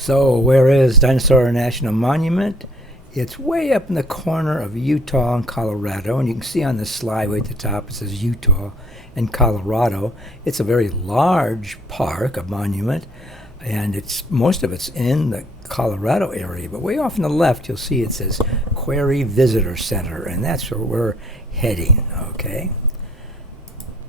So, where is Dinosaur National Monument? It's way up in the corner of Utah and Colorado, and you can see on the slide way at the top it says Utah and Colorado. It's a very large park, a monument, and most of it's in the Colorado area. But way off on the left, you'll see it says Quarry Visitor Center, and that's where we're heading. Okay.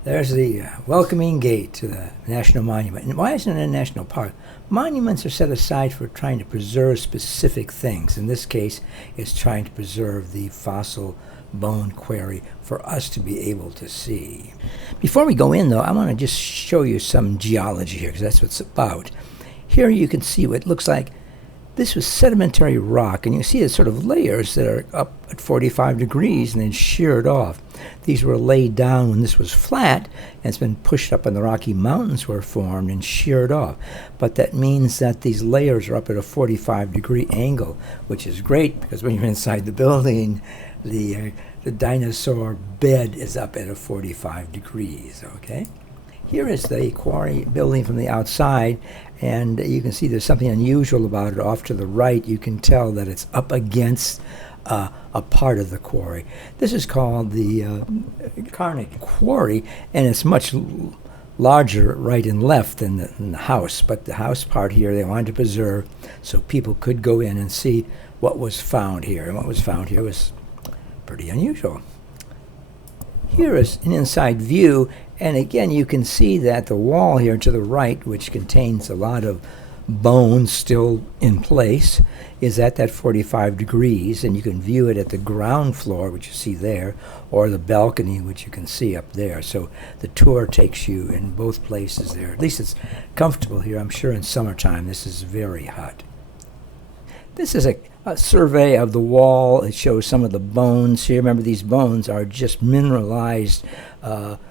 There's the welcoming gate to the National Monument. And why isn't it a national park? Monuments are set aside for trying to preserve specific things. In this case, it's trying to preserve the fossil bone quarry for us to be able to see. Before we go in, though, I want to just show you some geology here, because that's what it's about. Here you can see what looks like this was sedimentary rock, and you see the sort of layers that are up at 45 degrees and then sheared off. These were laid down when this was flat, and it's been pushed up and the Rocky Mountains were formed and sheared off. But that means that these layers are up at a 45-degree angle, which is great because when you're inside the building, the dinosaur bed is up at a 45 degrees, okay? Here is the quarry building from the outside, and you can see there's something unusual about it. Off to the right, you can tell that it's up against a part of the quarry. This is called the Carnegie Quarry, and it's much larger right and left than the house. But the house part here they wanted to preserve so people could go in and see what was found here. And what was found here was pretty unusual. Here is an inside view, and again you can see that the wall here to the right, which contains a lot of bones still in place, is at that 45 degrees, and you can view it at the ground floor, which you see there, or the balcony, which you can see up there. So the tour takes you in both places there. At least it's comfortable here. I'm sure in summertime this is very hot. This is a survey of the wall. It shows some of the bones here. Remember, these bones are just mineralized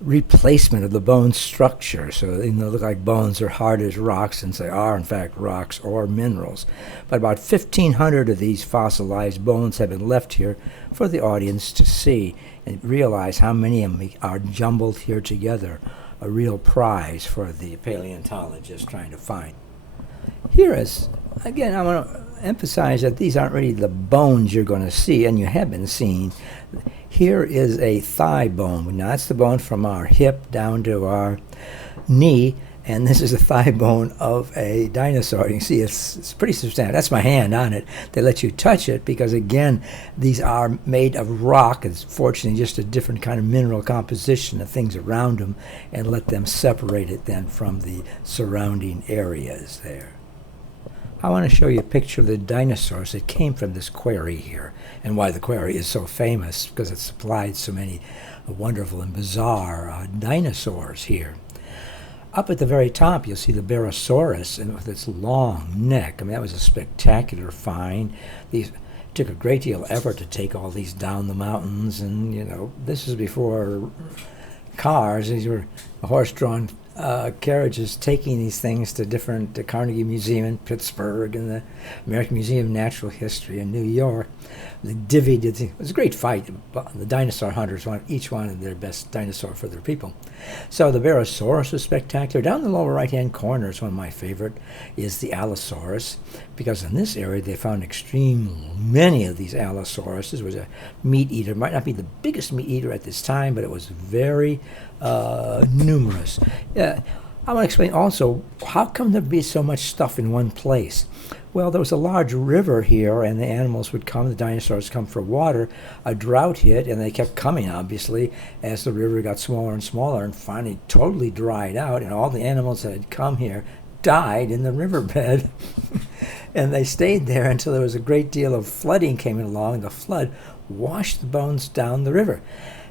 replacement of the bone structure. So they look like bones are hard as rocks, since they are, in fact, rocks or minerals. But about 1,500 of these fossilized bones have been left here for the audience to see and realize how many of them are jumbled here together. A real prize for the paleontologist trying to find. Here is, again, I want to emphasize that these aren't really the bones you're going to see, and you have been seeing. Here is a thigh bone. Now that's the bone from our hip down to our knee, and this is a thigh bone of a dinosaur. You can see it's pretty substantial. That's my hand on it. They let you touch it because, again, these are made of rock. It's fortunately just a different kind of mineral composition of things around them, and let them separate it then from the surrounding areas there. I want to show you a picture of the dinosaurs that came from this quarry here, and why the quarry is so famous, because it supplied so many wonderful and bizarre dinosaurs here. Up at the very top, you'll see the Barosaurus, and with its long neck. I mean, that was a spectacular find. These took a great deal of effort to take all these down the mountains, and this is before cars. These were horse-drawn carriages taking these things to different Carnegie Museum in Pittsburgh and the American Museum of Natural History in New York. The Divvy it was a great fight. The dinosaur hunters each wanted their best dinosaur for their people. So the Barosaurus was spectacular. Down in the lower right-hand corner is one of my favorite, is the Allosaurus, because in this area they found many of these Allosauruses. It was a meat eater. It might not be the biggest meat eater at this time, but it was very numerous. I want to explain also, how come there'd be so much stuff in one place? Well, there was a large river here, and the animals would come, the dinosaurs come for water. A drought hit, and they kept coming, obviously, as the river got smaller and smaller, and finally totally dried out, and all the animals that had come here died in the riverbed. And they stayed there until there was a great deal of flooding came along, and the flood washed the bones down the river.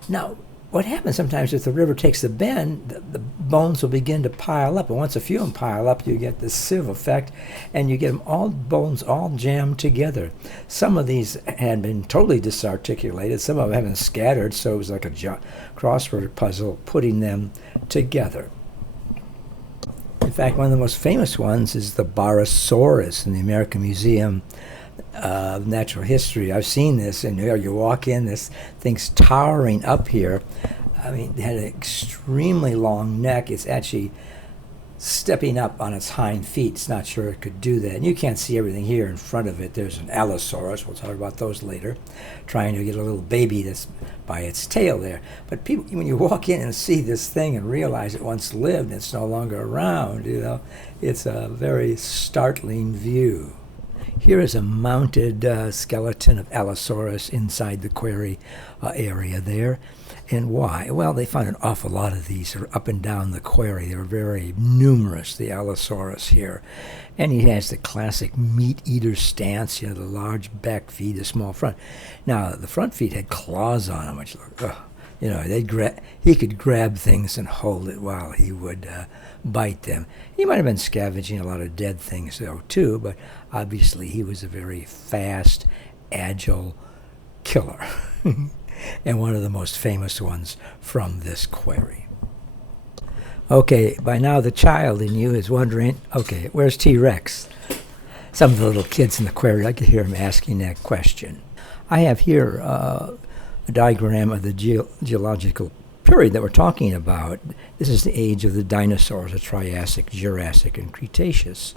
Now, what happens sometimes if the river takes a bend, the bones will begin to pile up. And once a few of them pile up, you get the sieve effect, and you get bones all jammed together. Some of these had been totally disarticulated. Some of them have been scattered, so it was like a crossword puzzle putting them together. In fact, one of the most famous ones is the Barosaurus in the American Museum Natural History. I've seen this in New York. You walk in, this thing's towering up here. I mean, it had an extremely long neck. It's actually stepping up on its hind feet. It's not sure it could do that. And you can't see everything here in front of it. There's an Allosaurus. We'll talk about those later, trying to get a little baby that's by its tail there. But people, when you walk in and see this thing and realize it once lived and it's no longer around, it's a very startling view. Here is a mounted skeleton of Allosaurus inside the quarry area there. And why? Well, they found an awful lot of these up and down the quarry. They were very numerous, the Allosaurus here. And he has the classic meat-eater stance, the large back feet, the small front. Now, the front feet had claws on them, which looked, he could grab things and hold it while he would bite them. He might have been scavenging a lot of dead things, though, too, but obviously he was a very fast, agile killer. And one of the most famous ones from this quarry. Okay, by now the child in you is wondering, okay, where's T-Rex? Some of the little kids in the quarry, I could hear them asking that question. I have here a diagram of the geological period that we're talking about. This is the age of the dinosaurs, the Triassic, Jurassic, and Cretaceous.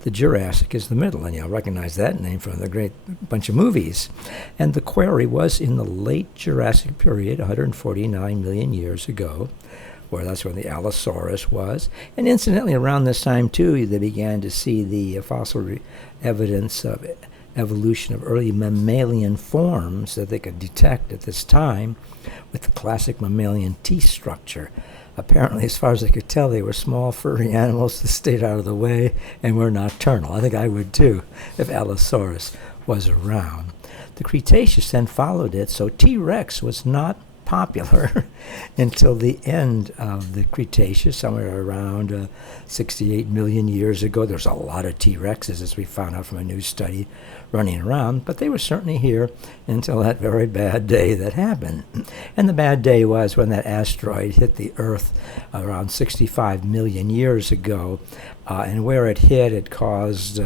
The Jurassic is the middle, and you'll recognize that name from the great bunch of movies. And the quarry was in the late Jurassic period, 149 million years ago, where that's where the Allosaurus was. And incidentally, around this time, too, they began to see the fossil evidence of evolution of early mammalian forms that they could detect at this time with the classic mammalian teeth structure. Apparently, as far as I could tell, they were small, furry animals that stayed out of the way and were nocturnal. I think I would, too, if Allosaurus was around. The Cretaceous then followed it, so T-Rex was not popular until the end of the Cretaceous, somewhere around 68 million years ago. There's a lot of T-Rexes, as we found out from a new study, running around, but they were certainly here until that very bad day that happened. And the bad day was when that asteroid hit the Earth around 65 million years ago, and where it hit, it caused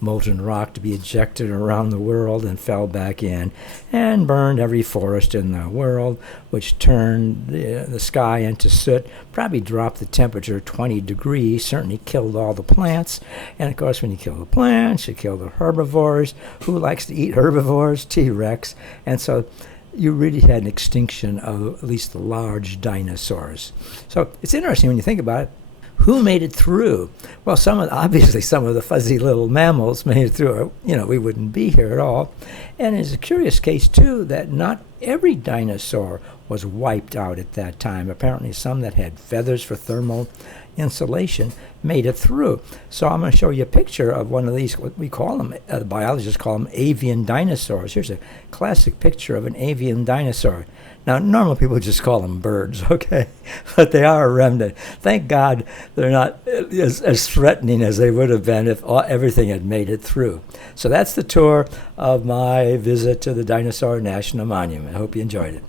molten rock to be ejected around the world and fell back in and burned every forest in the world, which turned the sky into soot, probably dropped the temperature 20 degrees, certainly killed all the plants. And of course, when you kill the plants, you kill the herbivores. Who likes to eat herbivores? T-Rex. And so you really had an extinction of at least the large dinosaurs. So it's interesting when you think about it. Who made it through? Well, obviously some of the fuzzy little mammals made it through. We wouldn't be here at all. And it's a curious case, too, that not every dinosaur was wiped out at that time. Apparently some that had feathers for thermal insulation made it through. So I'm going to show you a picture of one of these, what we call them, biologists call them avian dinosaurs. Here's a classic picture of an avian dinosaur. Now, normal people just call them birds, okay? But they are a remnant. Thank God they're not as threatening as they would have been if everything had made it through. So that's the tour of my visit to the Dinosaur National Monument. I hope you enjoyed it.